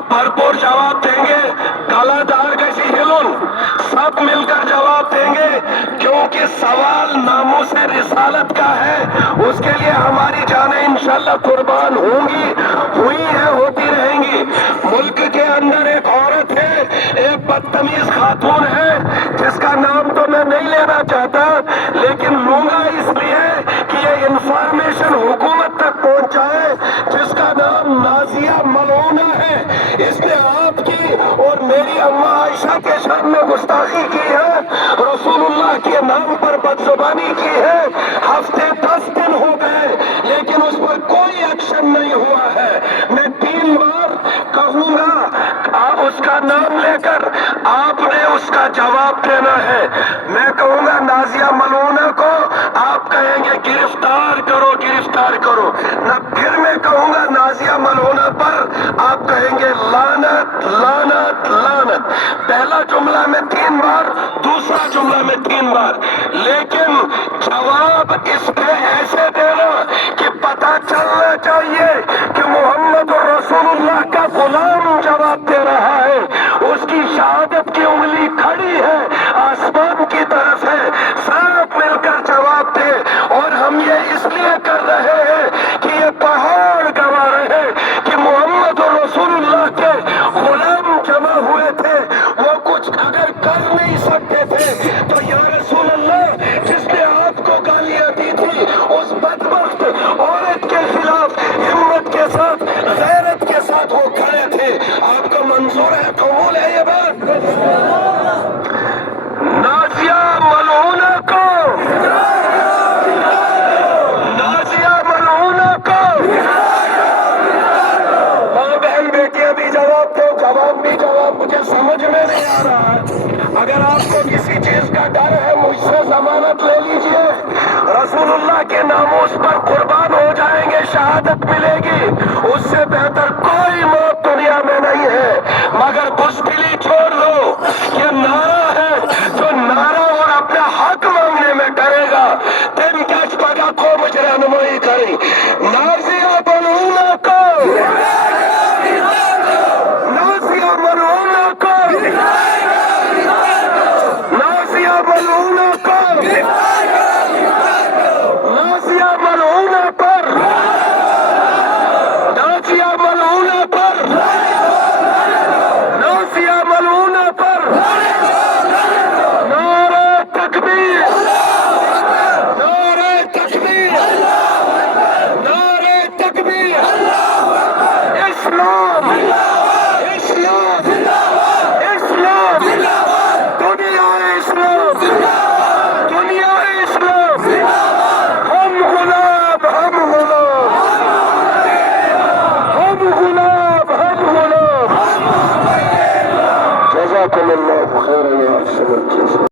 آپ بھرپور جواب دیں گے؟ گلا دار کیسی ہلن سب مل کر جواب دیں گے، کیونکہ سوال ناموس رسالت کا ہے، اس کے لیے ہماری جانیں انشاءاللہ قربان ہوں گی، ہوئی ہیں، ہوتی رہیں گی۔ ملک کے اندر ایک عورت ہے، ایک بدتمیز خاتون ہے، جس کا نام تو میں نہیں لینا چاہتا، لیکن لوں گا اس لیے کہ یہ انفارمیشن حکومت تک پہنچائے، جس کا نام نازیہ ملعونہ ہے۔ اس نے آپ کی اور میری اماں عائشہ کے شان میں گستاخی کی ہے، رسول اللہ کے نام پر بدزبانی کی ہے، ہفتے 10 دن ہو گئے لیکن اس پر کوئی ایکشن نہیں ہوا ہے۔ میں 3 بار کہوں گا، اس کا نام لے کر آپ نے اس کا جواب دینا ہے۔ میں کہوں گا نازیہ ملعونہ کو، آپ کہیں گے گرفتار کرو گرفتار کرو، نہ پھر میں کہوں گا نازیہ ملعونہ پر، آپ کہیں گے لعنت لعنت لعنت۔ پہلا جملہ میں 3 بار، دوسرا جملہ میں 3 بار، لیکن جواب اس پہ ایسے دینا کہ پتہ چلنا چاہیے کہ محمد رسول اللہ کا غلام جواب دے رہا ہے، اس کی شہادت کی انگلی کھڑی ہے، آسمان کی طرف ہے، سب مل کر جواب دے۔ اور ہم یہ اس لیے کر رہے ہیں کہ یہ پہاڑ گواہ رہے کہ محمد رسول اللہ کے غلام جمع ہوئے تھے، وہ کچھ اگر کر نہیں سکتے تھے تو یا رسول اللہ جس نے آپ کو گالیاں دی تھی اس بدبخت عورت کے خلاف ہمت کے ساتھ غیرت کے ساتھ وہ کھڑے تھے۔ آپ کا منظور ہے، قبول ہے یہ بات؟ نازیہ ملعونہ کو، نازیہ ملعونہ کو، ماں بہن بیٹیاں بھی جواب دو، جواب بھی جواب، مجھے سمجھ میں نہیں آ رہا ہے۔ اگر آپ کو کسی چیز کا ڈر ہے مجھ سے ضمانت لے لیجئے، رسول اللہ کے ناموس پر قربان ہو جائیں گے، شہادت ملے گی، اس سے بہتر کوئی موت دنیا میں نہیں ہے۔ مگر بزدلی چھوڑ دو، یہ نعرہ ہے، جو نعرہ اور اپنا حق مانگنے میں ڈرے گا